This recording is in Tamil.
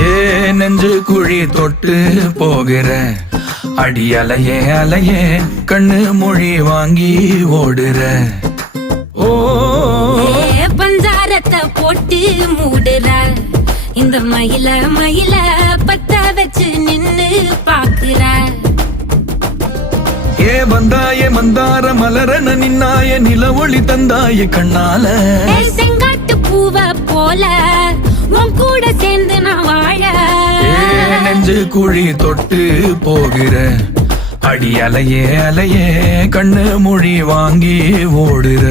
ஏ நெஞ்சு குழி தொட்டு போகிற அடி அலையே அலையே கண்ணு மொழி வாங்கி ஓடுற. ஓ பஞ்சாரத்தை போட்டு மூடுற இந்த மயில மயில பத்த வச்சு நின்னு பாக்குற. ஏ வந்தாய மந்தார மலரன நின்னாய நில ஒளி தந்தாய கண்ணால. செங்காட்டு பூவ போல உன் கூட சேர்ந்து நான் வாழ. நெஞ்சு குழி தொட்டு போகிற அடி அலையே அலையே கண்ணு மொழி வாங்கி ஓடுற.